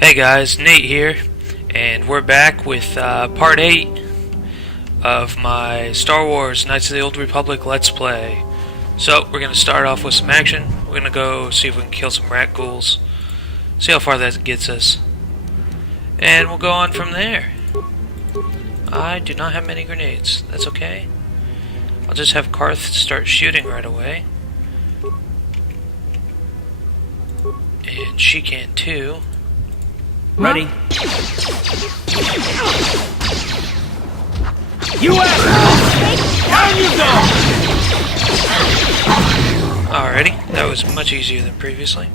Hey guys, Nate here, and we're back with part 8 of my Star Wars Knights of the Old Republic Let's Play. So, we're going to start off with some action. We're going to go see if we can kill some Rakghouls, see how far that gets us, and we'll go on from there. I do not have many grenades. That's okay. I'll just have Carth start shooting right away. And she can too. Ready? You down you go! Alrighty, that was much easier than previously.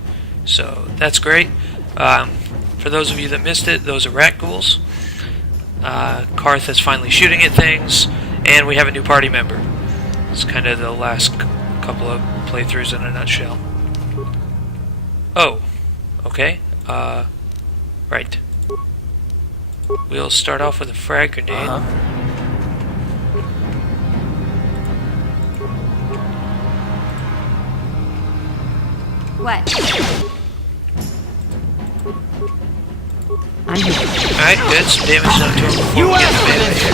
So, that's great. For those of you that missed it, those are Rakghouls. Carth is finally shooting at things, and we have a new party member. It's kind of the last couple of playthroughs in a nutshell. Oh, okay. Right. We'll start off with a frag grenade. What? I'm here. Alright, good. Some damage done to him before we get the melee here.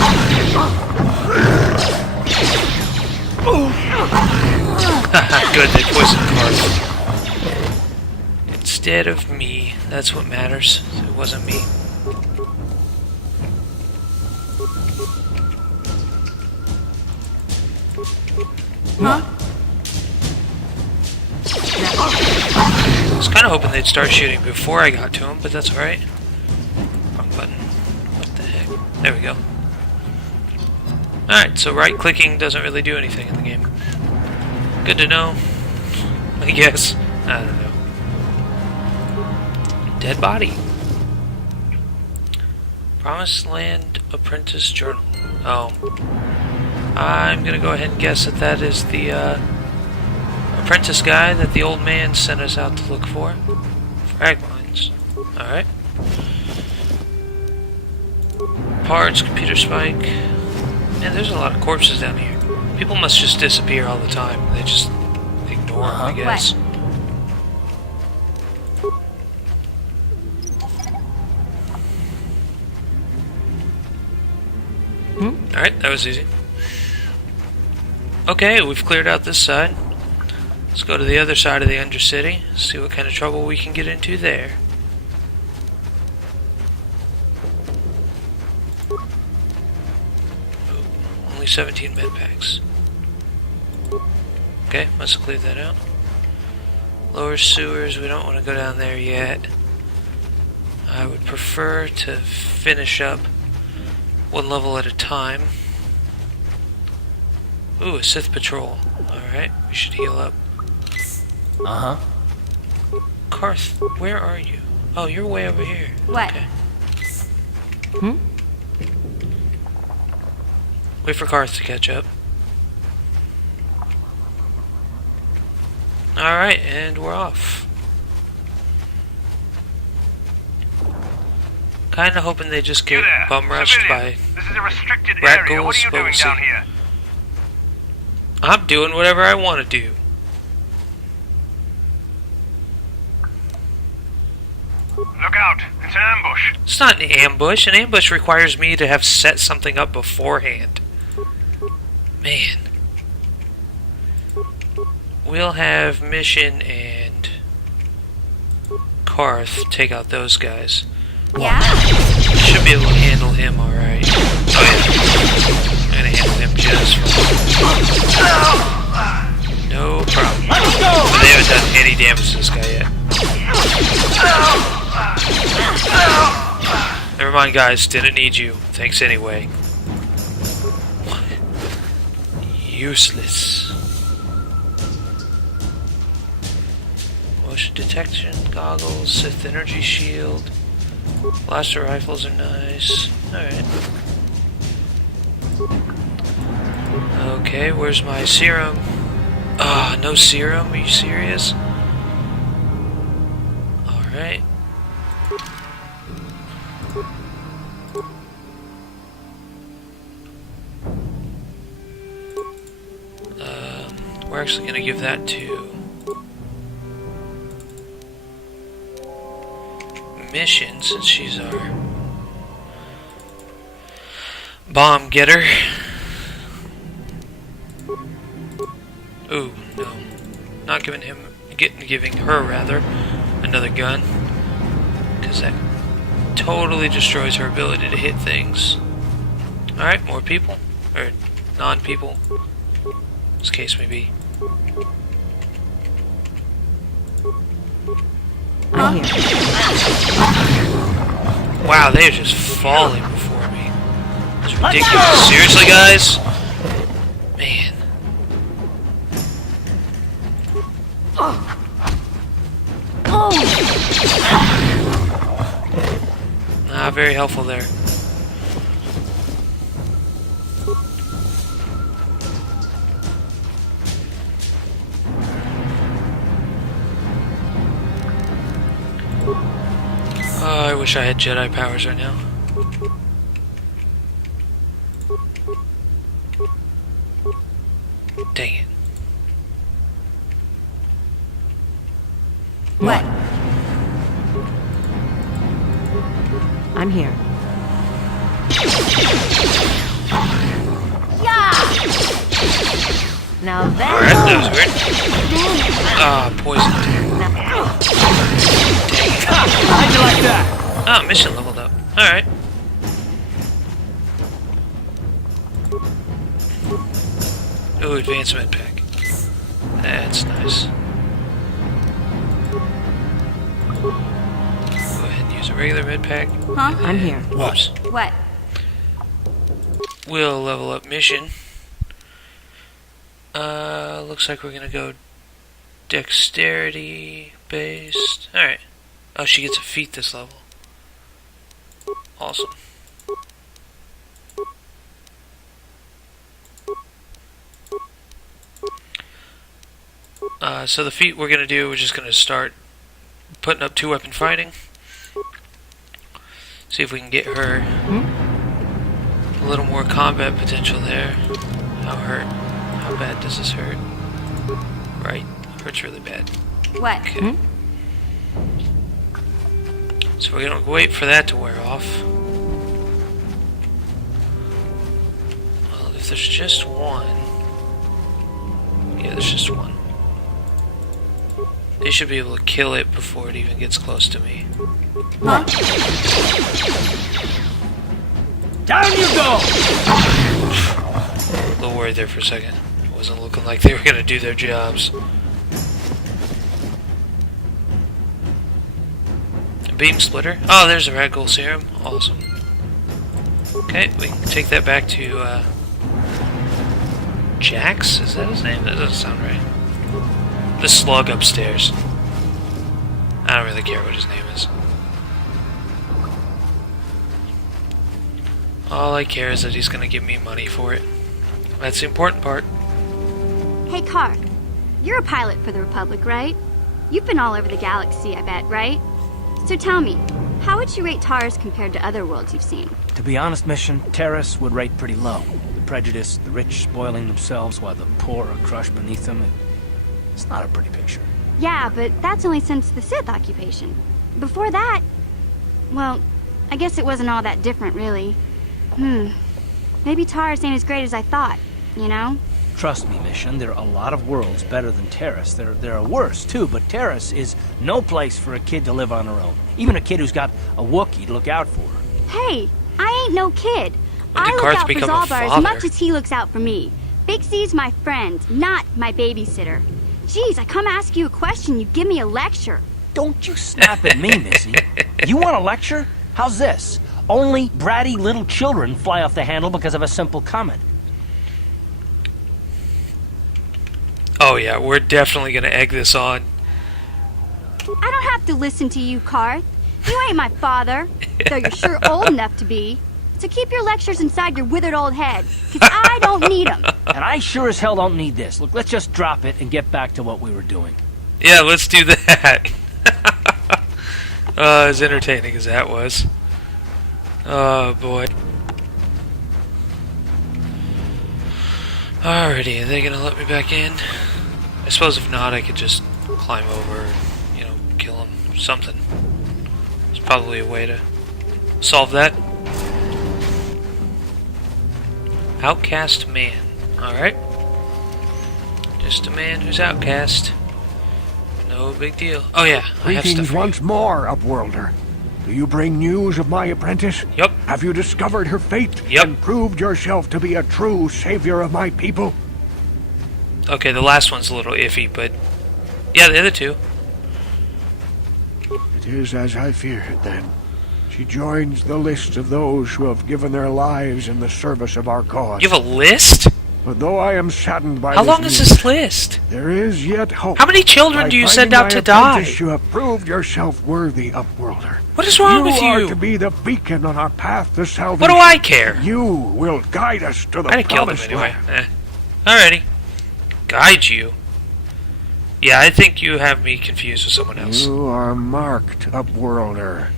Haha, good. They poisoned Carth. Instead of me. That's what matters. It wasn't me. Huh? I was kind of hoping they'd start shooting before I got to him, but that's alright. Wrong button. What the heck? There we go. Alright, so right-clicking doesn't really do anything in the game. Good to know. I guess. I don't know. Dead body. Promised Land Apprentice Journal. Oh. I'm gonna go ahead and guess that that is the apprentice guy that the old man sent us out to look for. Frag mines. Alright. Parts, computer spike. Man, there's a lot of corpses down here. People must just disappear all the time. They just ignore them, I guess. What? Alright, that was easy. Okay, we've cleared out this side. Let's go to the other side of the Undercity, see what kind of trouble we can get into there. Oh, only 17 med packs. Okay, let's clear that out. Lower sewers, we don't want to go down there yet. I would prefer to finish up one level at a time. Ooh, a Sith Patrol. Alright, we should heal up. Carth, where are you? Oh, you're way over here. What? Okay. Wait for Carth to catch up. Alright, and we're off. Kinda hoping they just get bum rushed by This is a restricted area. What are you doing down here? I'm doing whatever I want to do. Look out! It's an ambush. It's not an ambush. An ambush requires me to have set something up beforehand. Man. We'll have Mission and Carth take out those guys. Yeah? Should be able to handle him alright. Oh yeah. I'm gonna handle him just fine. No problem. Let's go! But they haven't done any damage to this guy yet. Never mind guys, didn't need you. Thanks anyway. Useless. Motion detection, goggles, Sith energy shield. Blaster rifles are nice. Alright. Okay, where's my serum? Ah, no serum? Are you serious? Alright. We're actually going to give that to Mission, since she's our bomb getter. Ooh, no. Not giving her rather another gun, because that totally destroys her ability to hit things. Alright, more people. Or non-people. This case may be. Wow, they're just falling before me. It's ridiculous. Seriously, guys? Man. Not very helpful there. Oh, I wish I had Jedi powers right now. Dang it. What? I'm here. Yeah! Now Alright, that was weird. Ah, poisoned. How'd you like that? Oh, mission leveled up. Alright. Ooh, advanced med pack. That's nice. Go ahead and use a regular med pack. Huh? I'm here. Whoops. What? We'll level up mission. Looks like we're gonna go dexterity based. Alright. Oh, she gets a feat this level. Awesome. So the feat we're gonna do, we're just gonna start putting up 2-weapon fighting. See if we can get her a little more combat potential there. How bad does this hurt? Right, hurts really bad. What? Okay. So we're gonna wait for that to wear off. Well, if there's just one... Yeah, there's just one. They should be able to kill it before it even gets close to me. Huh? Down you go! A little worried there for a second. It wasn't looking like they were gonna do their jobs. A beam splitter. Oh, there's a Rakghoul serum. Awesome. Okay, we can take that back to Jax? Is that his name? That doesn't sound right. The slug upstairs. I don't really care what his name is. All I care is that he's gonna give me money for it. That's the important part. Hey, Carth. You're a pilot for the Republic, right? You've been all over the galaxy, I bet, right? So tell me, how would you rate Taurus compared to other worlds you've seen? To be honest, Mission, Terrace would rate pretty low. The prejudice, the rich spoiling themselves while the poor are crushed beneath them. It's not a pretty picture. Yeah, but that's only since the Sith occupation. Before that, well, I guess it wasn't all that different, really. Maybe Taurus ain't as great as I thought, you know? Trust me, Mission, there are a lot of worlds better than Terrace. There are worse, too, but Terrace is no place for a kid to live on her own. Even a kid who's got a Wookiee to look out for. Hey, I ain't no kid. When I did look Carth out for become a Zaalbar as father? much as he looks out for me. Big C's my friend, not my babysitter. Jeez, I come ask you a question, you give me a lecture. Don't you snap at me, Missy. You want a lecture? How's this? Only bratty little children fly off the handle because of a simple comment. Oh yeah, we're definitely gonna egg this on. I don't have to listen to you, Carth. You ain't my father, though you're sure old enough to be. So keep your lectures inside your withered old head, because I don't need them. And I sure as hell don't need this. Look, let's just drop it and get back to what we were doing. Yeah, let's do that. As entertaining as that was. Oh boy. Alrighty, are they gonna let me back in? I suppose if not, I could just climb over, you know, kill him. Something. Just probably a way to solve that. Outcast man. Alright. Just a man who's outcast. No big deal. Oh yeah, I have stuff Greetings for you. once more, Upworlder. Do you bring news of my apprentice? Yep. Have you discovered her fate? Yep. And proved yourself to be a true savior of my people? Okay, the last one's a little iffy, but yeah, the other two. It is as I feared, then. She joins the list of those who have given their lives in the service of our cause. You have a list? But though I am saddened by How this long is news, this list? there is yet hope. How many children do you By send finding out to my die? apprentice, you have proved yourself worthy, Upworlder. What is wrong with You are to you? be the beacon on our path to salvation. What do I care? You will guide us to the I'd kill them promised anyway. land. Alrighty. Guide you? Yeah, I think you have me confused with someone else. You are marked, Upworlder.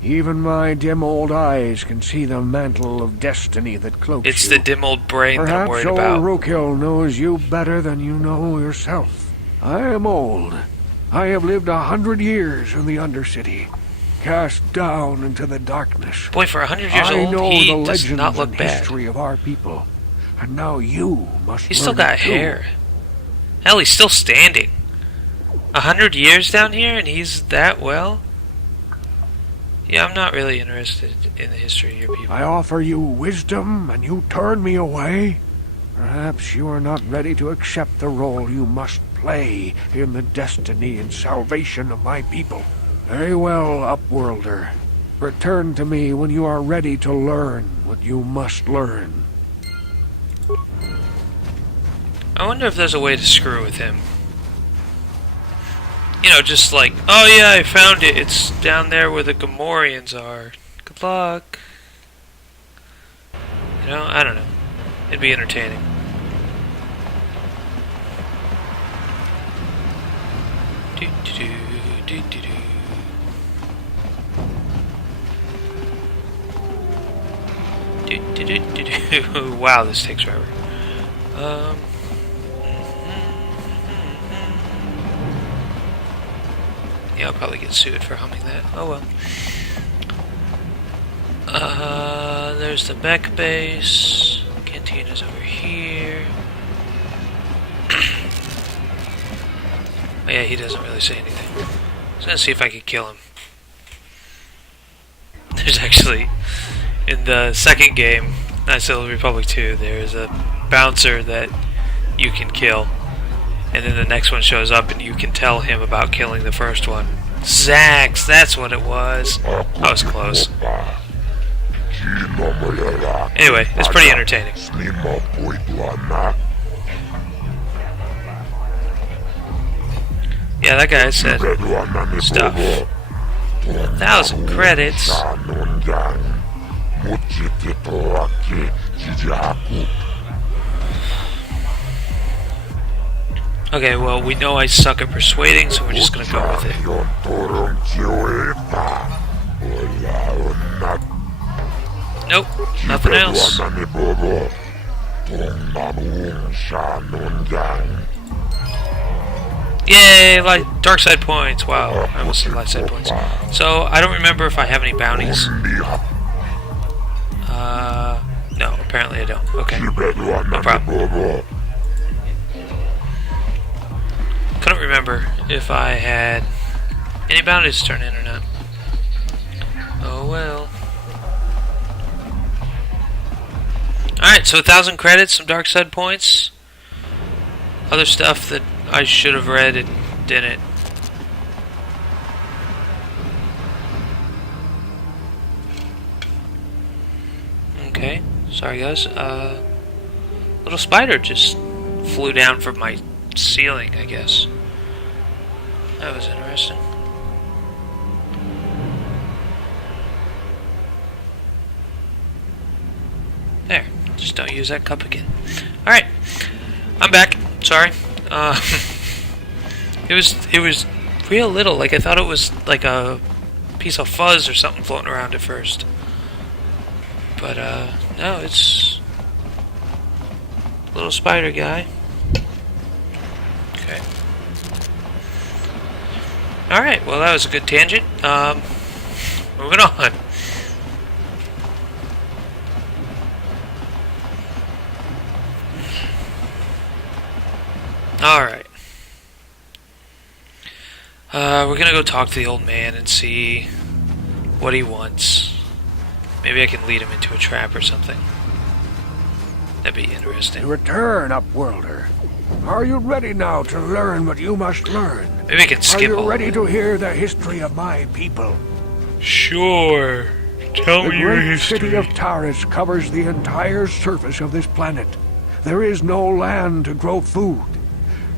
Even my dim old eyes can see the mantle of destiny that cloaks It's you. the dim old brain that I'm Perhaps worried old about. Rakghouls knows you better than you know yourself. I am old. I have lived 100 years in the Undercity, cast down into the darkness. Boy, for 100 years I old, know he the does legends not look and bad. history of our people, and now you must. He's still learn got it too. hair. Hell, he's still standing. 100 years down here, and he's that well? Yeah, I'm not really interested in the history of your people. I offer you wisdom, and you turn me away. Perhaps you are not ready to accept the role you must play in the destiny and salvation of my people. Very well, Upworlder. Return to me when you are ready to learn what you must learn. I wonder if there's a way to screw with him. You know, just like, oh yeah, I found it. It's down there where the Gamorreans are. Good luck. You know, I don't know. It'd be entertaining. Wow, this takes forever. Yeah, I'll probably get sued for humming that. Oh well. There's the mech base. Cantina's over here. Oh yeah, he doesn't really say anything. I was gonna see if I could kill him. There's actually, in the second game, Knights of the Republic 2, there's a bouncer that you can kill. And then the next one shows up and you can tell him about killing the first one. Zax, that's what it was. I was close. Anyway, it's pretty entertaining. Yeah, that guy said stuff. 1,000 credits. Okay, well, we know I suck at persuading, so we're just gonna go with it. Nope, nothing else. Yay, dark side points. Wow, I almost said light side points. So, I don't remember if I have any bounties. No, apparently I don't. Okay, no problem. Couldn't remember if I had any bounties to turn in or not. Oh well. Alright, so 1,000 credits, some dark side points. Other stuff that I should have read and didn't. Okay, sorry guys. Little spider just flew down from my ceiling, I guess. That was interesting. There. Just don't use that cup again. Alright. I'm back. Sorry. It was real little. Like, I thought it was like a piece of fuzz or something floating around at first. But, no, it's a little spider guy. Okay. Alright, well that was a good tangent. moving on. Alright. We're gonna go talk to the old man and see what he wants. Maybe I can lead him into a trap or something. That'd be interesting. Return, Upworlder. Are you ready now to learn what you must learn? Maybe I can skip Are you all ready of to hear the history of my people? it. Sure. Tell The me your great city history. of Taris covers the entire surface of this planet. There is no land to grow food.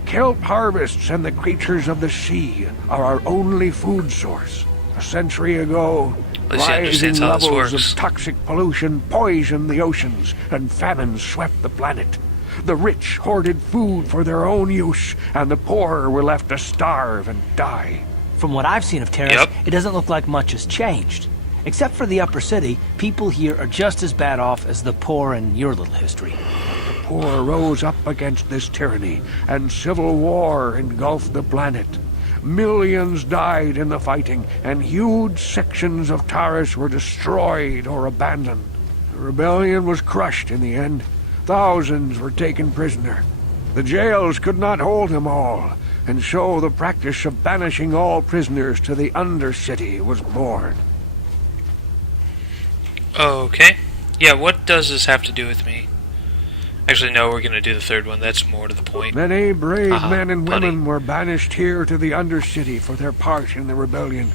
Kelp harvests and the creatures of the sea are our only food source. A century ago, At least he rising understands how this levels works. of toxic pollution poisoned the oceans, and famine swept the planet. The rich hoarded food for their own use, and the poor were left to starve and die. From what I've seen of Terrace, Yep. it doesn't look like much has changed. Except for the upper city, people here are just as bad off as the poor in your little history. The poor rose up against this tyranny, and civil war engulfed the planet. Millions died in the fighting, and huge sections of Taris were destroyed or abandoned. The rebellion was crushed in the end. Thousands were taken prisoner. The jails could not hold them all, and so the practice of banishing all prisoners to the Undercity was born. Okay. Yeah, what does this have to do with me? Actually, no, we're gonna do the third one. That's more to the point. Many brave Uh-huh, men and buddy. women were banished here to the Undercity for their part in the rebellion.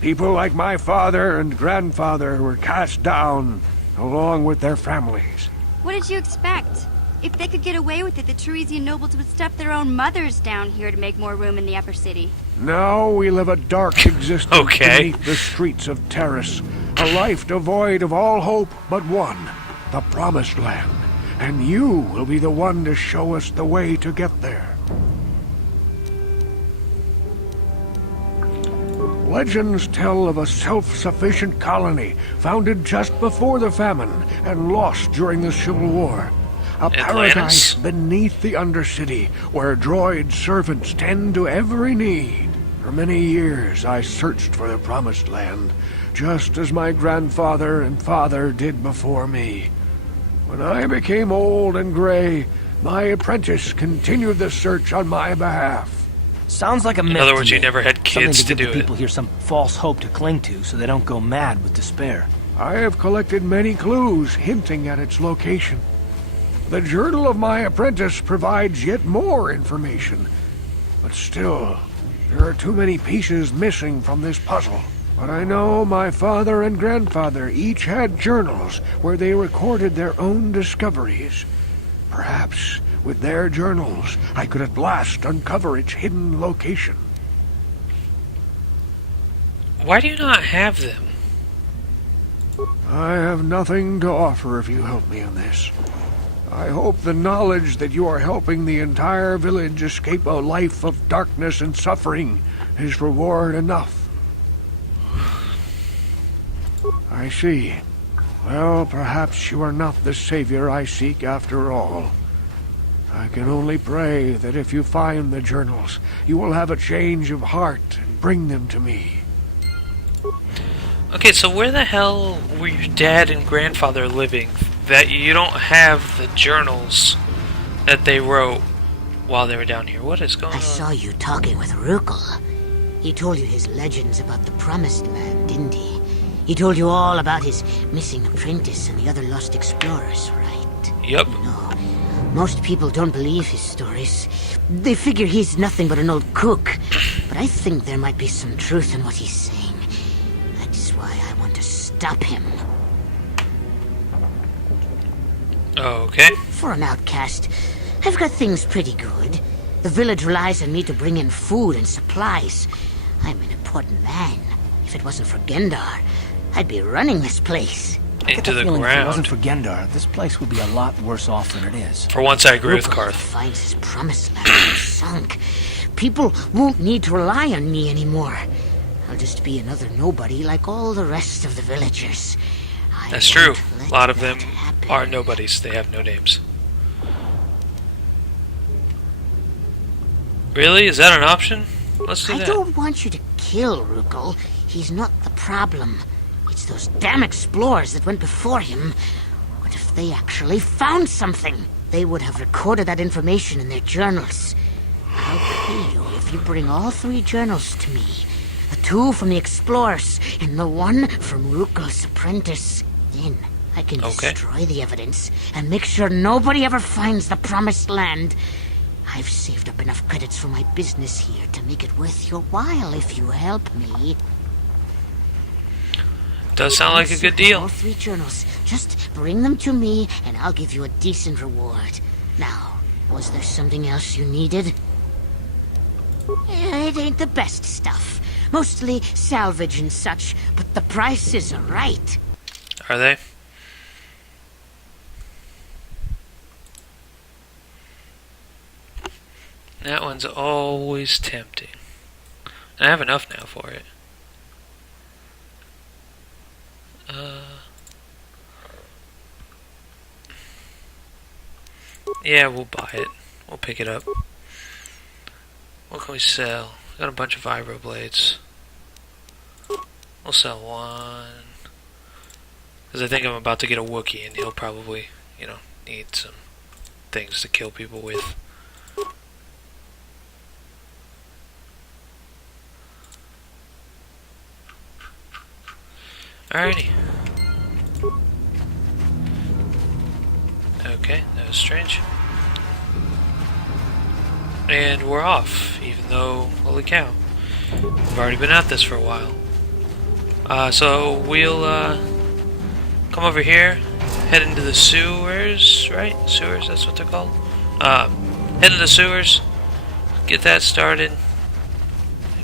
People like my father and grandfather were cast down, along with their families. What did you expect? If they could get away with it, the Teresian nobles would stuff their own mothers down here to make more room in the upper city. Now we live a dark existence Okay. beneath the streets of Taris. A life devoid of all hope but one, the Promised Land. And you will be the one to show us the way to get there. Legends tell of a self-sufficient colony founded just before the famine and lost during the Civil War. A Atlantis? paradise beneath the Undercity where droid servants tend to every need. For many years I searched for the Promised Land, just as my grandfather and father did before me. When I became old and gray, my apprentice continued the search on my behalf. Sounds like a myth. In other words, to you me. never had kids Something to give do the it. people here some false hope to cling to so they don't go mad with despair. I have collected many clues hinting at its location. The journal of my apprentice provides yet more information. But still, there are too many pieces missing from this puzzle. But I know my father and grandfather each had journals where they recorded their own discoveries. Perhaps with their journals, I could at last uncover its hidden location. Why do you not have them? I have nothing to offer if you help me in this. I hope the knowledge that you are helping the entire village escape a life of darkness and suffering is reward enough. I see. Well, perhaps you are not the savior I seek after all. I can only pray that if you find the journals, you will have a change of heart and bring them to me. Okay, so where the hell were your dad and grandfather living that you don't have the journals that they wrote while they were down here? What is going I on? saw you talking with Rakghouls. He told you his legends about the Promised Land, didn't he? He told you all about his missing apprentice and the other lost explorers, right? Yep. No, most people don't believe his stories. They figure he's nothing but an old cook. But I think there might be some truth in what he's saying. That's why I want to stop him. Okay. For an outcast, I've got things pretty good. The village relies on me to bring in food and supplies. I'm an important man. If it wasn't for Gendar, I'd be running this place. Into the Feeling if it wasn't ground. for Gendar, this place would be a lot worse off than it is. For once, I agree with Rakghouls Carth. finds his Promised Land sunk. People won't need to rely on me anymore. I'll just be another nobody like all the rest of the villagers. I That's true. won't let A lot of that them happen. are nobodies. They have no names. Really? Is that an option? Let's do I that. don't want you to kill Rakghouls. He's not the problem. It's those damn explorers that went before him. What if they actually found something? They would have recorded that information in their journals. I'll pay you if you bring all 3 journals to me. The 2 from the explorers and the 1 from Rakghouls' apprentice. Then I can destroy the evidence and make sure nobody ever finds the promised land. I've saved up enough credits for my business here to make it worth your while if you help me. Does sound like a good deal. All 3 journals. Just bring them to me and I'll give you a decent reward. Now, was there something else you needed? It ain't the best stuff. Mostly salvage and such, but the prices are right. Are they? That one's always tempting. I have enough now for it. Yeah, we'll buy it. We'll pick it up. What can we sell? Got a bunch of vibroblades. We'll sell 1. Because I think I'm about to get a Wookiee and he'll probably, you know, need some things to kill people with. Alrighty. Okay, that was strange. And we're off, even though, holy cow, we've already been at this for a while. So we'll come over here, head into the sewers, right? Sewers, that's what they're called. Head into the sewers, get that started,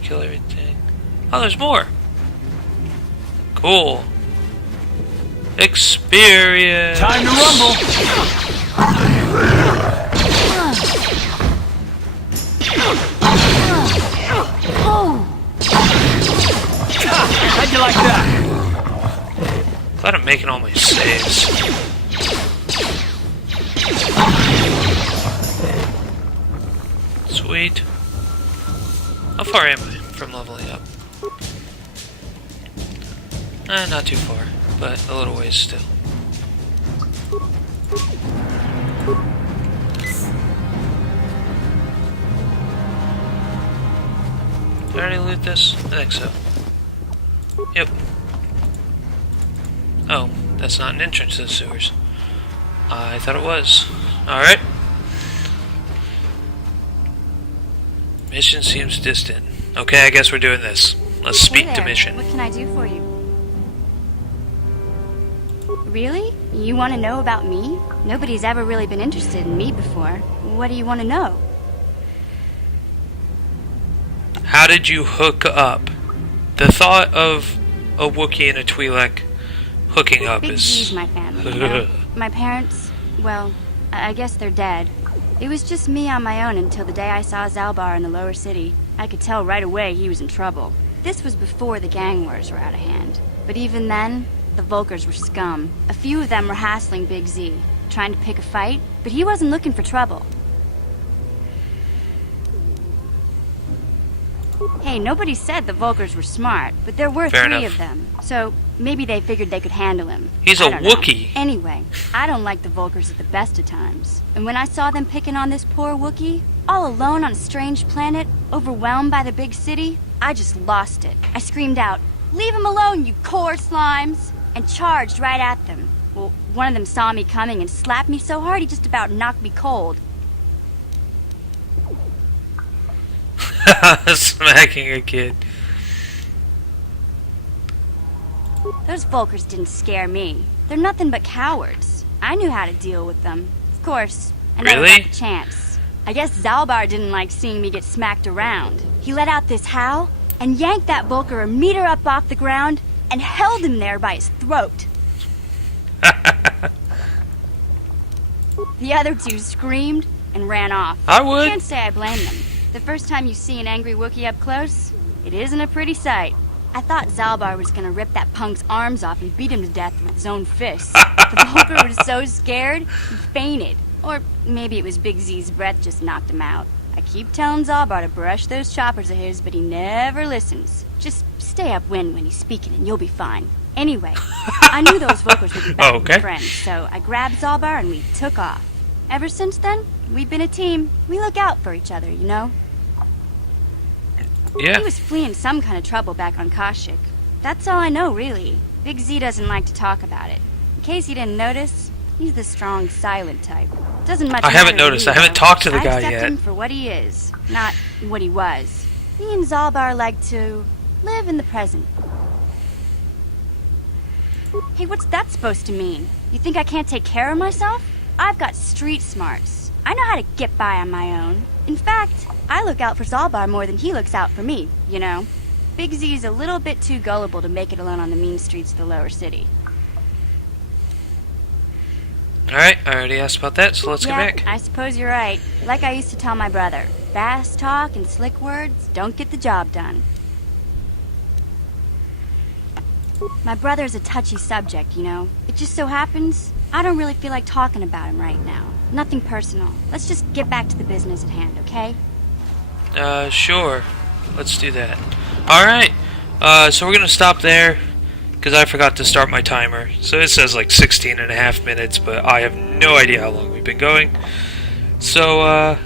kill everything. Oh, there's more. Cool. Experience. Time to rumble. How'd you like that? Glad I'm making all my saves. Sweet. How far am I from leveling up? Not too far, but a little ways still. Did I already loot this? I think so. Yep. Oh, that's not an entrance to the sewers. I thought it was. Alright. Mission seems distant. Okay, I guess we're doing this. Let's speak to Mission. What can I do for you? Really? You want to know about me? Nobody's ever really been interested in me before. What do you want to know? How did you hook up? The thought of a Wookiee and a Twi'lek hooking up Big is... Z's my family, you know? My parents, well, I guess they're dead. It was just me on my own until the day I saw Zaalbar in the lower city. I could tell right away he was in trouble. This was before the gang wars were out of hand. But even then, the Vulkars were scum. A few of them were hassling Big Z, trying to pick a fight, but he wasn't looking for trouble. Hey, nobody said the Vulkars were smart, but there were Fair 3 enough. of them. So maybe they figured they could handle him. He's I a don't know. Wookiee. Anyway, I don't like the Vulkars at the best of times. And when I saw them picking on this poor Wookiee, all alone on a strange planet, overwhelmed by the big city, I just lost it. I screamed out, "Leave him alone, you core slimes!" and charged right at them. Well, one of them saw me coming and slapped me so hard he just about knocked me cold. Smacking a kid. Those Vulkars didn't scare me. They're nothing but cowards. I knew how to deal with them. Of course, I never Really? got the chance. I guess Zaalbar didn't like seeing me get smacked around. He let out this howl and yanked that Vulkar a meter up off the ground and held him there by his throat. The other 2 screamed and ran off. I would. Can't say I blame them. The first time you see an angry Wookiee up close, it isn't a pretty sight. I thought Zaalbar was gonna rip that punk's arms off and beat him to death with his own fists. The Vulkar was so scared, he fainted. Or maybe it was Big Z's breath just knocked him out. I keep telling Zaalbar to brush those choppers of his, but he never listens. Just stay upwind when he's speaking and you'll be fine. Anyway, I knew those Vokers would be back with friends, so I grabbed Zaalbar and we took off. Ever since then, we've been a team. We look out for each other, you know? Yeah. He was fleeing some kind of trouble back on Kashyyyk. That's all I know, really. Big Z doesn't like to talk about it. In case you didn't notice, he's the strong, silent type. Doesn't much I haven't matter to noticed. me, I haven't though. talked to the I guy accept yet. him for what he is, not what he was. Me and Zaalbar like to live in the present. Hey, what's that supposed to mean? You think I can't take care of myself? I've got street smarts. I know how to get by on my own. In fact, I look out for Zaalbar more than he looks out for me, you know? Big Z's a little bit too gullible to make it alone on the mean streets of the lower city. Alright, I already asked about that, so let's Yeah, get back. I suppose you're right. Like I used to tell my brother, fast talk and slick words don't get the job done. My brother's a touchy subject, you know. It just so happens I don't really feel like talking about him right now. Nothing personal. Let's just get back to the business at hand, okay? Sure. Let's do that. Alright, so we're gonna stop there, because I forgot to start my timer. So it says like 16 and a half minutes, but I have no idea how long we've been going. So,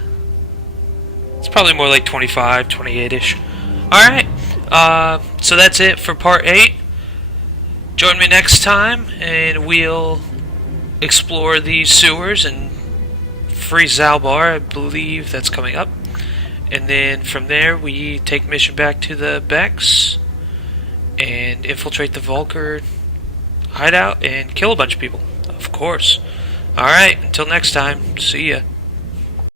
it's probably more like 25, 28-ish. Alright, so that's it for part 8. Join me next time, and we'll explore these sewers and free Zaalbar. I believe that's coming up. And then from there, we take mission back to the Becks and infiltrate the Vulker hideout and kill a bunch of people. Of course. Alright, until next time, see ya.